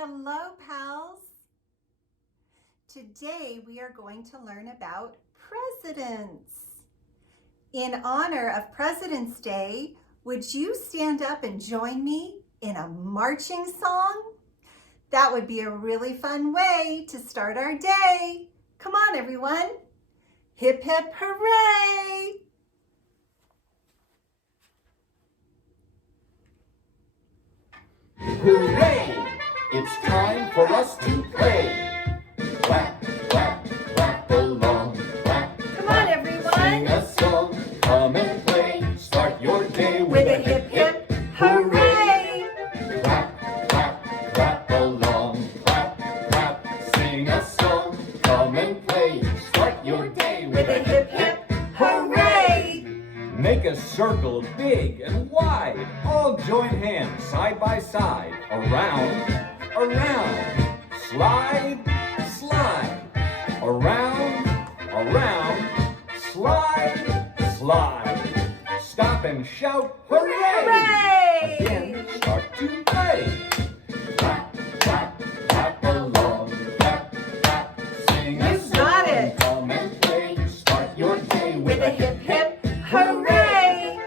Hello, pals. Today we are going to learn about presidents. In honor of President's Day, would you stand up and join me in a marching song? That would be a really fun way to start our day. Come on, everyone. Hip, hip, hooray! Hooray! It's time for us to play. Clap, clap, clap along. Clap, Come on, everyone. sing a song. Come and play. Start your day With a hip, hip, hooray! Clap, clap, clap along. Clap, clap, sing a song. Come and play. Start your day With a hip, hip, hooray! Make a circle big and wide. All join hands side by side. Around, around. Slide, slide. Around, around. Slide, slide. Stop and shout hooray! Hooray! Again, start to play. Clap, clap, clap along. Clap, clap. Sing a You song. got it. Come and play. Start your day With a hip, hip, hooray!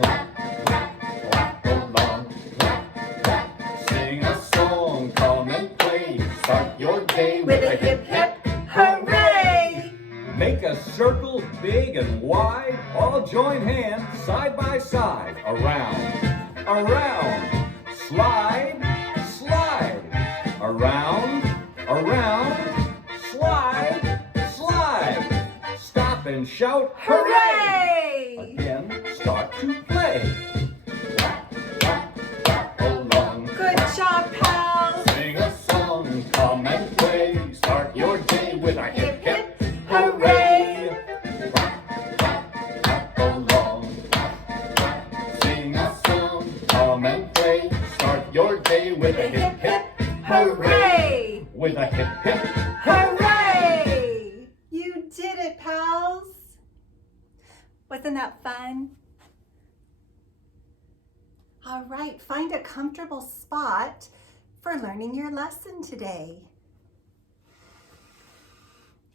Clap, clap, clap along. Clap, clap, sing a song. Come and play. Start your day With a hip, hip, hooray! Make a circle big and wide. All join hands side by side. Around, around. Slide, slide. Around, around. Slide, slide. Stop and shout Hooray! Again, start to play. Clap, clap, clap along. Good job, pals! Sing a song, come and play. Start your day with a hip, hip, hooray! Clap, clap, clap along. Clap, clap, sing a song, come and play. Start your day with a hip, hip, Hooray! With a hip, hip. Hooray! You did it, pals! Wasn't that fun? All right, find a comfortable spot for learning your lesson today.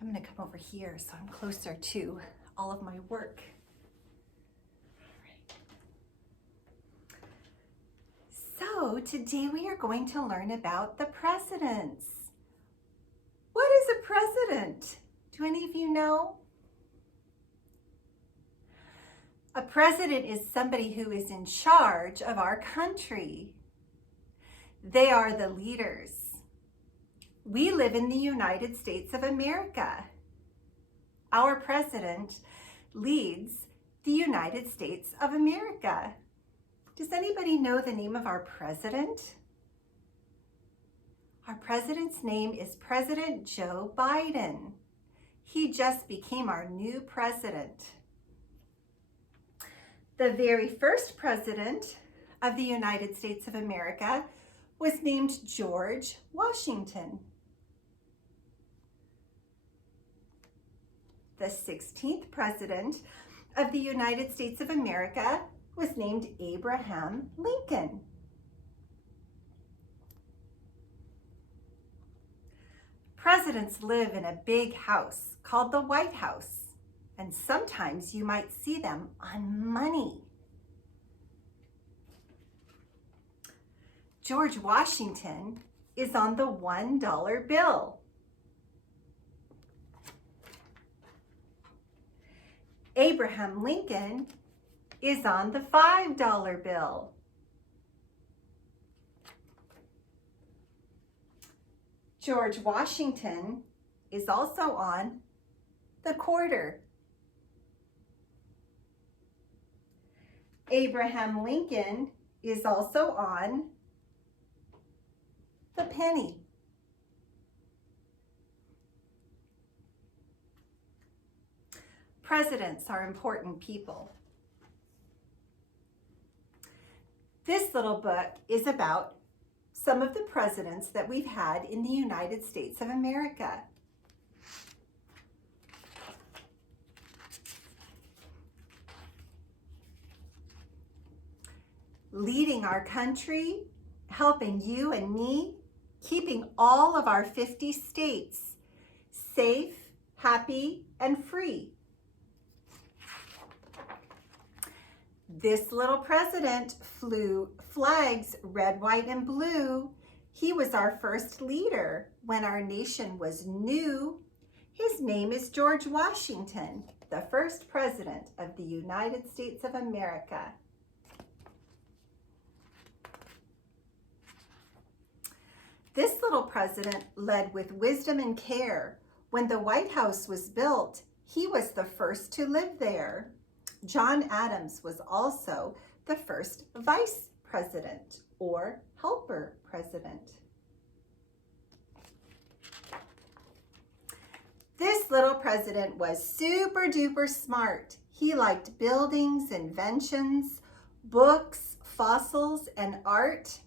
I'm going to come over here so I'm closer to all of my work. So today we are going to learn about the presidents. What is a president? Do any of you know? A president is somebody who is in charge of our country. They are the leaders. We live in the United States of America. Our president leads the United States of America. Does anybody know the name of our president? Our president's name is President Joe Biden. He just became our new president. The very first president of the United States of America was named George Washington. The 16th president of the United States of America was named Abraham Lincoln. Presidents live in a big house called the White House, and sometimes you might see them on money. George Washington is on the $1 bill. Abraham Lincoln is on the $5 bill. George Washington is also on the quarter. Abraham Lincoln is also on the penny. Presidents are important people. This little book is about some of the presidents that we've had in the United States of America. Leading our country, helping you and me keeping all of our 50 states safe, happy, and free. This little president flew flags red, white, and blue. He was our first leader when our nation was new. His name is George Washington, the first president of the United States of America. This little president led with wisdom and care. When the White House was built, he was the first to live there. John Adams was also the first vice president or helper president. This little president was super duper smart. He liked buildings, inventions, books, fossils, and art.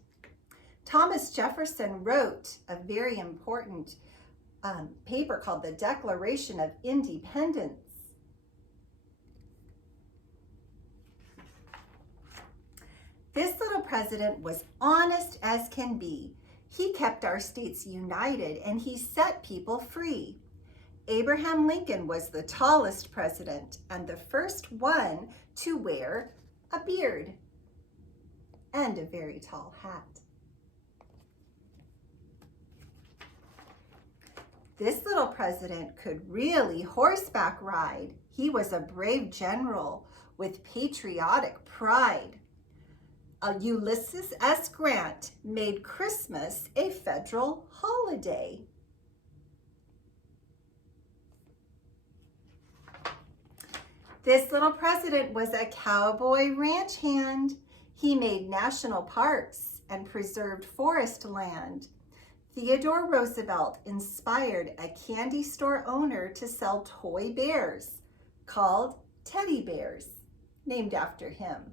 Thomas Jefferson wrote a very important paper called the Declaration of Independence. This little president was honest as can be. He kept our states united and he set people free. Abraham Lincoln was the tallest president and the first one to wear a beard and a very tall hat. This little president could really horseback ride. He was a brave general with patriotic pride. Ulysses S. Grant made Christmas a federal holiday. This little president was a cowboy ranch hand. He made national parks and preserved forest land. Theodore Roosevelt inspired a candy store owner to sell toy bears called teddy bears, named after him.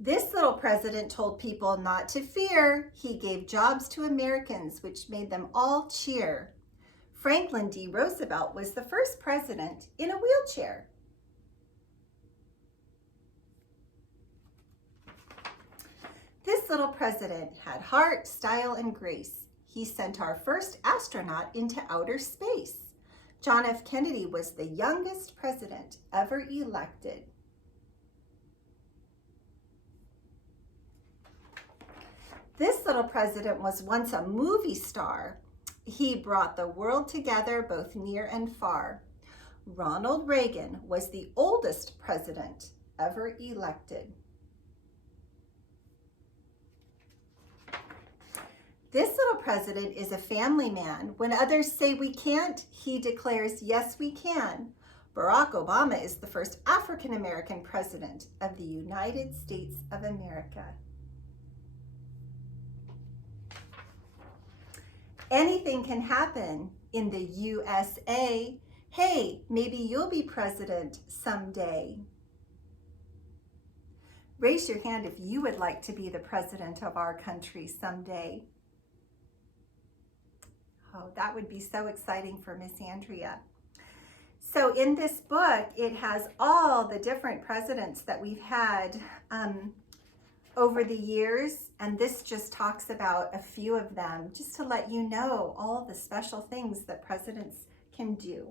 This little president told people not to fear. He gave jobs to Americans, which made them all cheer. Franklin D. Roosevelt was the first president in a wheelchair. This little president had heart, style, and grace. He sent our first astronaut into outer space. John F. Kennedy was the youngest president ever elected. This little president was once a movie star. He brought the world together both near and far. Ronald Reagan was the oldest president ever elected. This little president is a family man. When others say we can't, he declares, yes, we can. Barack Obama is the first African-American president of the United States of America. Anything can happen in the USA. Hey, maybe you'll be president someday. Raise your hand if you would like to be the president of our country someday. Oh, that would be so exciting for Miss Andrea. So in this book, it has all the different presidents that we've had over the years, and this just talks about a few of them, just to let you know all the special things that presidents can do.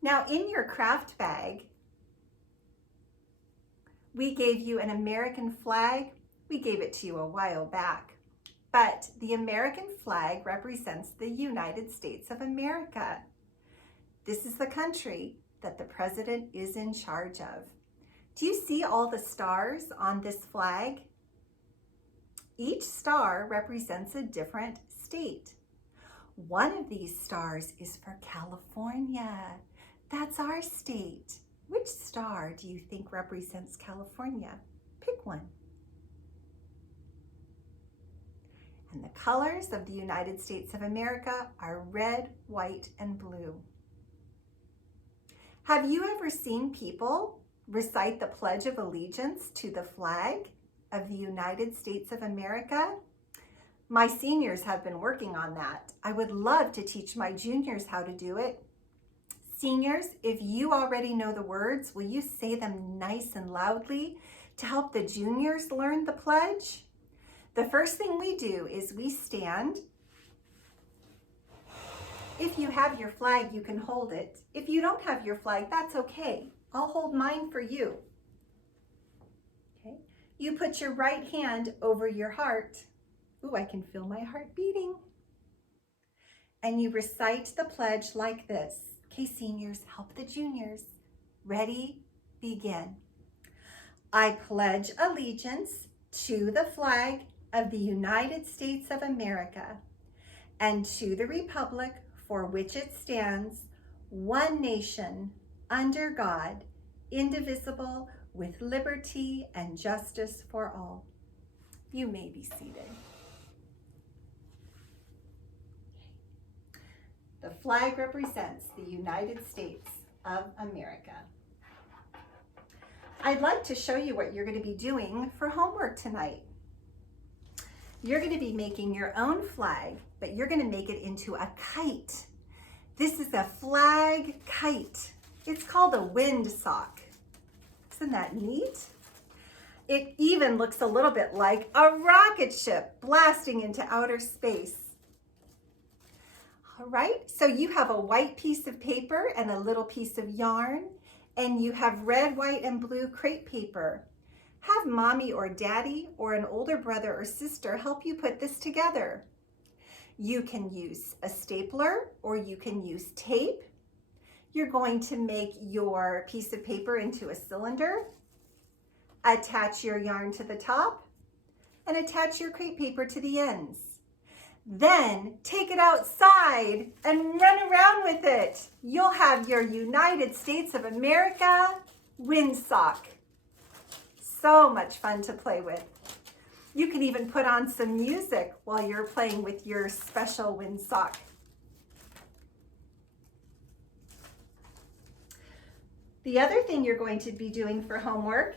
Now, in your craft bag, we gave you an American flag. We gave it to you a while back, but the American flag represents the United States of America. This is the country that the president is in charge of. Do you see all the stars on this flag? Each star represents a different state. One of these stars is for California. That's our state. Which star do you think represents California? Pick one. And the colors of the United States of America are red, white, and blue. Have you ever seen people recite the Pledge of Allegiance to the flag of the United States of America? My seniors have been working on that. I would love to teach my juniors how to do it. Seniors, if you already know the words, will you say them nice and loudly to help the juniors learn the pledge? The first thing we do is we stand. If you have your flag, you can hold it. If you don't have your flag, that's okay. I'll hold mine for you. Okay. You put your right hand over your heart. Ooh, I can feel my heart beating. And you recite the pledge like this. Okay, seniors, help the juniors. Ready, begin. I pledge allegiance to the flag of the United States of America and to the republic for which it stands, one nation, under God, indivisible, with liberty and justice for all. You may be seated. The flag represents the United States of America. I'd like to show you what you're going to be doing for homework tonight. You're going to be making your own flag, but you're going to make it into a kite. This is a flag kite. It's called a windsock. Isn't that neat? It even looks a little bit like a rocket ship blasting into outer space. All right, so you have a white piece of paper and a little piece of yarn, and you have red, white, and blue crepe paper. Have mommy or daddy or an older brother or sister help you put this together. You can use a stapler or you can use tape. You're going to make your piece of paper into a cylinder, attach your yarn to the top, and attach your crepe paper to the ends. Then take it outside and run around with it. You'll have your United States of America windsock. So much fun to play with. You can even put on some music while you're playing with your special windsock. The other thing you're going to be doing for homework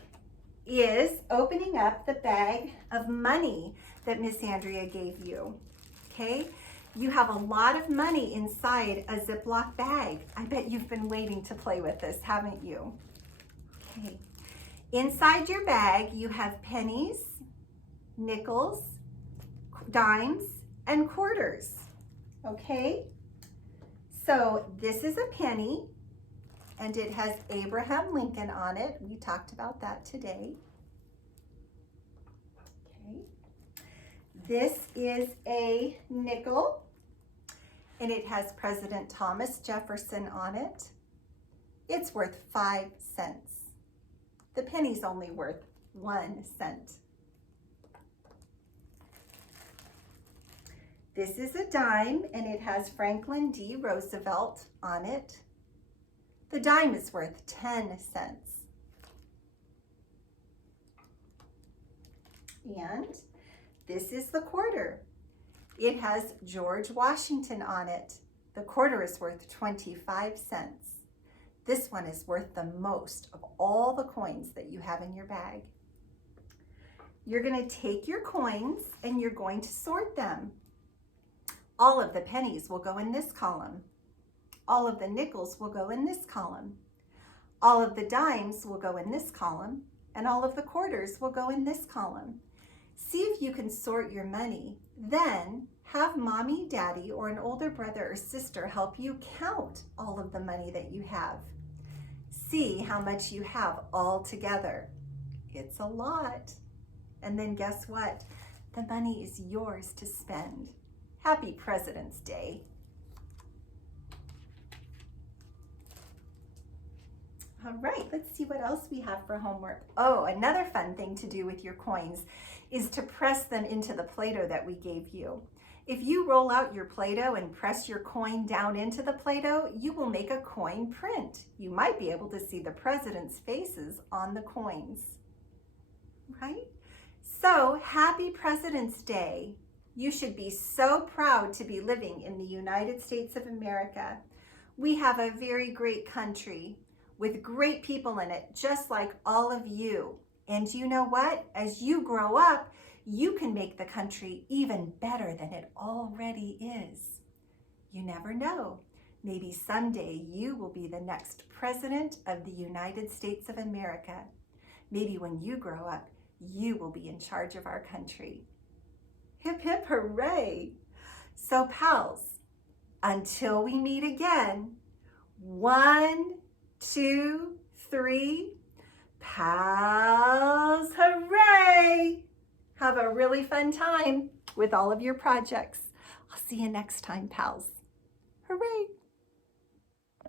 is opening up the bag of money that Miss Andrea gave you. Okay? You have a lot of money inside a Ziploc bag. I bet you've been waiting to play with this, haven't you? Okay. Inside your bag, you have pennies, nickels, dimes, and quarters. Okay? So this is a penny, and it has Abraham Lincoln on it. We talked about that today. Okay. This is a nickel, and it has President Thomas Jefferson on it. It's worth 5 cents. The penny's only worth 1 cent. This is a dime, and it has Franklin D. Roosevelt on it. The dime is worth 10 cents. And this is the quarter. It has George Washington on it. The quarter is worth 25 cents. This one is worth the most of all the coins that you have in your bag. You're going to take your coins and you're going to sort them. All of the pennies will go in this column. All of the nickels will go in this column. All of the dimes will go in this column, and all of the quarters will go in this column. See if you can sort your money. Then have mommy, daddy, or an older brother or sister help you count all of the money that you have. See how much you have all together. It's a lot. And then guess what? The money is yours to spend. Happy President's Day. All right, let's see what else we have for homework. Oh, another fun thing to do with your coins is to press them into the Play-Doh that we gave you. If you roll out your Play-Doh and press your coin down into the Play-Doh, you will make a coin print. You might be able to see the president's faces on the coins, right? So, happy President's Day. You should be so proud to be living in the United States of America. We have a very great country with great people in it, just like all of you. And you know what? As you grow up, you can make the country even better than it already is. You never know. Maybe someday you will be the next President of the United States of America. Maybe when you grow up, you will be in charge of our country. Hip, hip, hooray! So pals, until we meet again, 1, 2, 3, pals, hooray! Have a really fun time with all of your projects. I'll see you next time, pals. Hooray!